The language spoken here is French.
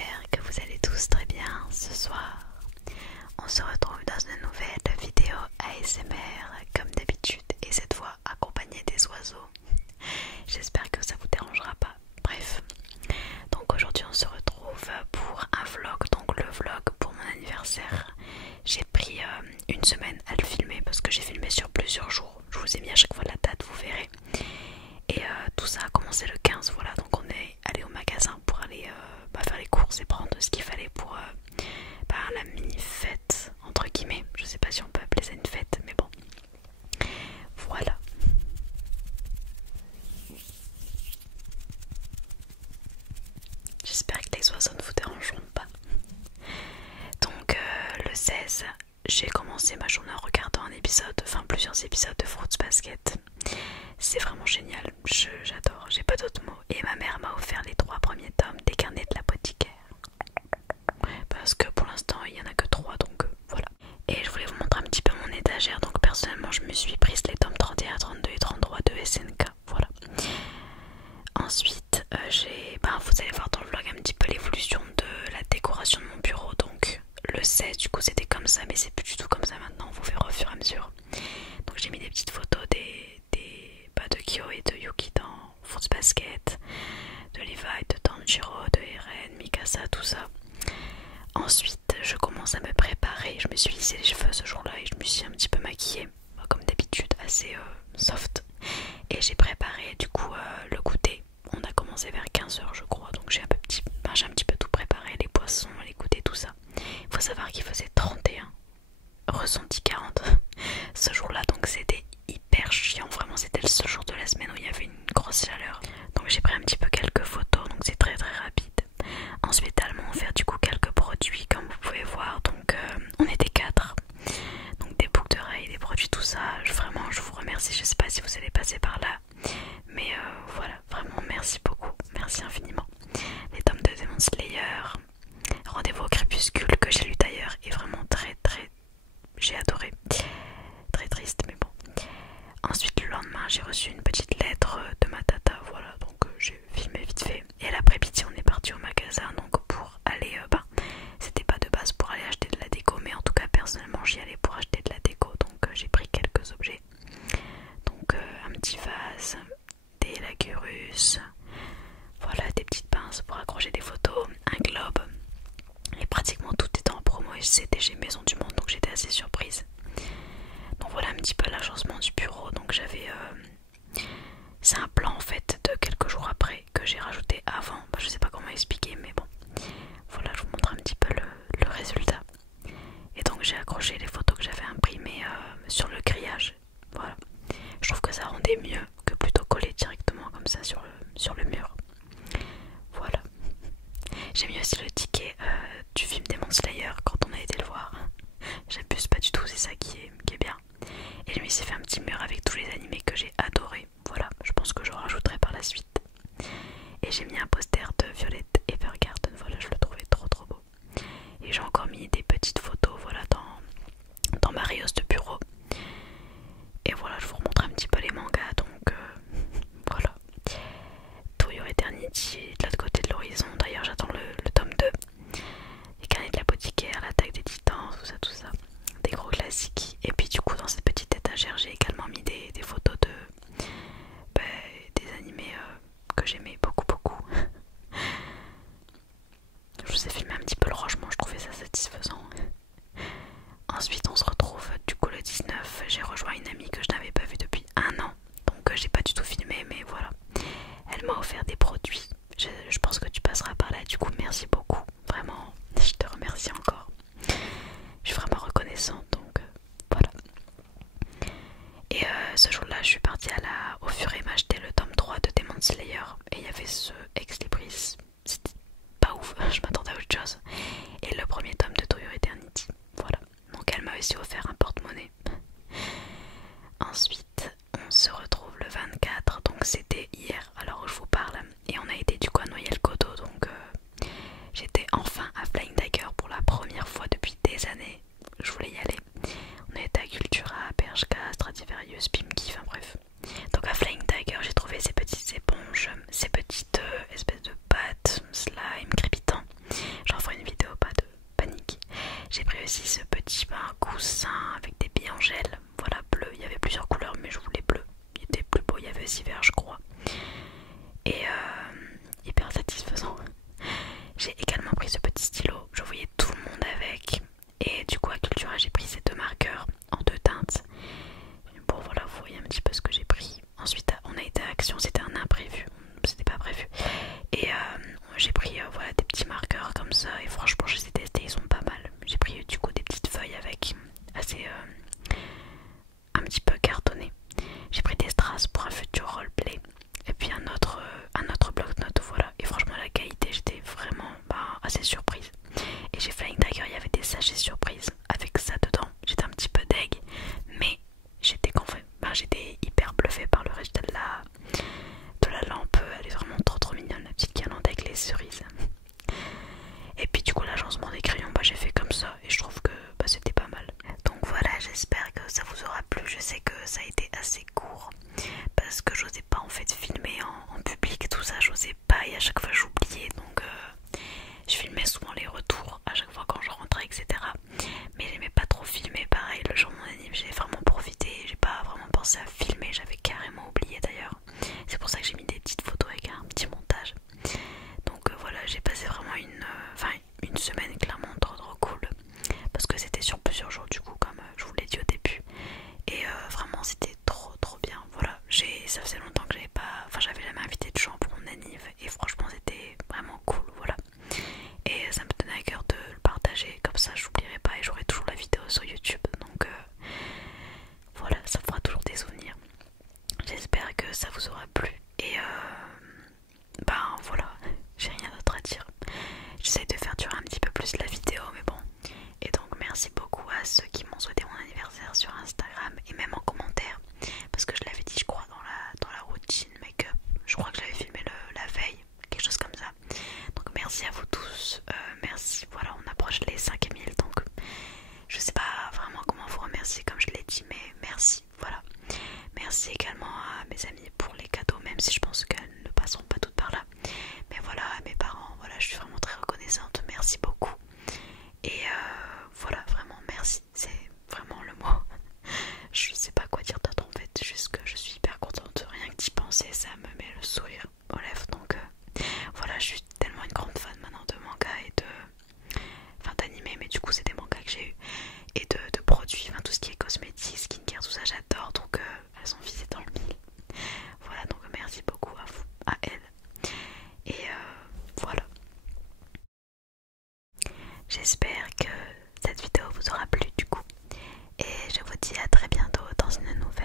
j'espère que vous allez tous très bien ce soir. On se retrouve dans une nouvelle vidéo ASMR comme d'habitude et cette fois accompagnée des oiseaux. J'espère que ça vous dérangera pas. Bref, donc aujourd'hui on se retrouve pour un vlog, donc le vlog pour mon anniversaire. J'ai pris une semaine à le filmer parce que j'ai filmé sur plusieurs jours. Je vous ai mis à chaque fois la date, vous verrez. Et tout ça a commencé le 15, voilà, donc on est allé au magasin pour aller faire les courses et prendre ce qu'il fallait pour la mini-fête, entre guillemets. Je sais pas si on peut appeler ça une fête, mais bon, voilà. J'espère que les oiseaux ne vous dérangeront pas. Donc le 16, j'ai commencé ma journée en regardant plusieurs épisodes de Fruits Basket. C'est vraiment génial, j'adore, j'ai pas d'autres mots. Et ma mère m'a offert les 3 premiers tomes des carnets de l'apothicaire. Parce que pour l'instant il y en a que 3, donc voilà. Et je voulais vous montrer un petit peu mon étagère. Donc personnellement je me suis prise les tomes 31, 32 et 33 de SNK, voilà. Ensuite vous allez voir dans le vlog un petit peu l'évolution de la décoration de mon bureau. Donc le 16 du coup c'était comme ça, mais c'est plus du tout comme ça maintenant, vous verrez au fur et à mesure. Donc j'ai mis des petites photos de Kyo et de Yuki dans Fruits Basket, de Levi, de Tanjiro, de Eren, Mikasa, tout ça. Ensuite je commence à me préparer, je me suis lissé les cheveux ce jour-là et je me suis un petit peu maquillée, comme d'habitude assez soft. Et j'ai préparé du coup le goûter. On a commencé vers 15 h je crois, donc j'ai un petit peu tout préparé, les poissons, les goûters, tout ça. Il faut savoir qu'il faisait 31, ressenti 40 ce jour-là, donc c'était hyper chiant, vraiment c'était le seul jour de la semaine où il y avait une grosse chaleur. Donc j'ai pris un petit peu quelques photos, donc c'est très très rapide. Ensuite elles m'ont offert du coup quelques produits comme vous pouvez voir, donc on était 4. Donc des boucles d'oreilles, des produits, tout ça, vraiment je vous remercie, je sais pas si vous allez passer par là. Mais voilà, vraiment merci beaucoup, merci infiniment. Les tomes de Demon Slayer, Rendez-vous au crépuscule que j'ai lu d'ailleurs est vraiment très j'ai adoré. Très triste mais bon. Ensuite le lendemain j'ai reçu une petite lettre de ma tata, voilà, donc j'ai filmé vite fait. Et l'après-midi on est parti au magasin donc pour aller, c'était pas de base pour aller acheter de la déco, mais en tout cas personnellement j'y allais pour acheter de la déco, donc j'ai pris quelques objets. Donc un petit vase, des lagurus, voilà, des petites pinces pour accrocher des photos, un globe. Et pratiquement tout était en promo et c'était chez Maison du Monde, donc j'étais assez surprise. Donc voilà un petit peu l'agencement du bureau. Donc j'avais c'est un plan en fait de quelques jours après que j'ai rajouté avant, je sais pas comment expliquer, mais bon, voilà, je vous montre un petit peu le résultat. Et donc j'ai accroché les photos que j'avais imprimées sur le grillage, voilà. Je trouve que ça rendait mieux que plutôt coller directement comme ça sur le mur. Voilà. J'ai mis aussi le ticket du film Demon Slayer quand on a été le voir. J'abuse pas du tout, c'est ça qui est bien. Et je me suis fait un petit mur avec tous les animés que j'ai adoré. Voilà, je pense que je rajouterai par la suite. Et j'ai mis un poster de Violette Evergarden, voilà, je le trouvais trop beau. Et j'ai encore mis des petites photos, voilà, dans ma rayos de bureau. Et voilà, je vous remontre un petit peu les mangas, donc voilà. To Your Eternity, de l'autre côté de l'horizon, d'ailleurs j'attends le tome 2. Les carnets de l'apothicaire, l'attaque des titans, tout ça. Des gros classiques. Et puis du coup dans cette petite étagère j'ai également mis des photos des animés que j'aimais beaucoup. Je vous ai filmé un petit peu le rangement, je trouvais ça satisfaisant. Ensuite on se retrouve du coup le 19, j'ai rejoint une amie que je n'avais pas vue depuis 1 an. Donc j'ai pas du tout filmé, mais voilà. Elle m'a offert des produits. Je pense que tu passeras par là, du coup merci beaucoup. Vraiment, je te remercie encore. Je suis vraiment reconnaissante, donc voilà. Et ce jour-là, je suis partie au Furet m'acheter le tome 3 de Demon Slayer. Et il y avait ce Ex Libris. C'était pas ouf, je m'attendais à autre chose. Et le premier tome de To Your Eternity. Voilà. Donc elle m'a aussi offert un porte-monnaie. Ensuite, on se retrouve le 24. Donc c'était hier, alors je vous parle. Et on a été du coup à Noyelles-Coteau. Donc j'étais enfin à Flying Dagger pour la première fois depuis des années. Je voulais y aller. On a été à Cultura, Bershka, Stradivarius, Pimki, enfin bref. Donc à Flying Tiger j'ai trouvé ces petites éponges, ces petites espèces de pâtes, slime, crépitants. J'ai pris aussi ce petit coussin avec des billes en gel, voilà, bleu. Il y avait plusieurs couleurs mais je voulais bleu, il était plus beau, il y avait aussi vert je crois. Et hyper satisfaisant. J'ai également pris ce petit stylo, je voyais tout le monde avec. Et du coup à Cultura j'ai pris ces deux marqueurs en deux teintes. Bon voilà, vous voyez un petit peu ce que j'ai pris. Ensuite on a été à Action, c'était un imprévu, c'était pas prévu. Et j'ai pris voilà, des petits marqueurs comme ça et franchement je les ai testés, ils sont pas mal. J'ai pris du coup des petites feuilles avec assez un petit peu cartonné. J'ai pris des strass pour un futur roleplay et puis un autre bloc-notes, voilà. Et franchement la qualité, j'étais vraiment assez surprise. Et chez Flying Tiger il y avait des sachets surprises avec ça dedans. J'étais un petit peu deg, mais j'étais j'étais hyper bluffée par le reste de la lampe. Elle est vraiment trop mignonne, la petite guirlande avec les cerises. Et puis du coup l'agencement des crayons, j'ai fait comme ça et je trouve que c'était pas mal. Donc voilà, j'espère que ça vous aura plu. Je sais que ça a été assez court parce que j'osais pas en fait filmer en public, tout ça j'osais pas et à chaque fois j'oubliais, donc je filmais souvent les retours à chaque fois quand je rentrais, etc. Mais j'aimais pas trop filmer. Pareil, le jour de mon anniv, j'ai vraiment profité, j'ai pas vraiment pensé à filmer, j'avais carrément oublié d'ailleurs. C'est pour ça que j'ai mis des petites photos avec un petit montage. Donc voilà, j'ai passé vraiment une semaine clairement trop cool parce que c'était sur plusieurs jours du coup, comme je vous l'ai dit au début. Et vraiment c'était trop bien. Voilà, ça faisait longtemps que j'avais jamais invité de gens pour mon anniv et franchement c'était vraiment cool, voilà. Et ça me tenait à cœur de le partager, comme ça j'oublierai pas et j'aurai toujours la vidéo sur YouTube. Donc voilà, ça me fera toujours des souvenirs. J'espère que ça vous aura plu. Et voilà, j'ai rien d'autre à dire. J'essaie de faire durer un petit peu plus la vidéo, mais bon. Et donc merci beaucoup à ceux qui m'ont souhaité mon anniversaire sur Instagram et même en commentaire, parce que je l'avais dit je crois dans la routine make-up. Je crois que je l'avais filmé la veille, quelque chose comme ça. Donc merci à vous tous, merci. Voilà, on approche les 5000, donc je sais pas vraiment comment vous remercier comme je l'ai dit, mais merci, voilà. Merci également à mes amis pour les cadeaux, même si je pense qu'elles ne passeront pas toutes par là. Mais voilà, à mes parents, voilà, je suis vraiment très reconnaissante, merci beaucoup. Et voilà, vraiment merci, c'est vraiment le mot. Je sais pas quoi dire d'autre en fait, juste que je suis hyper contente, rien que d'y penser, ça me met le sourire aux lèvres. Donc voilà, je suis tellement une grande fan maintenant de manga et d'anime, mais du coup c'est des mangas que j'ai eu, et de produits, tout ce qui est cosmétique, skincare, tout ça j'adore, donc elles sont visées dans le mille. Voilà, donc merci beaucoup à vous, à elles. Et voilà. J'espère que cette vidéo vous aura plu du coup. Et je vous dis à très bientôt dans une nouvelle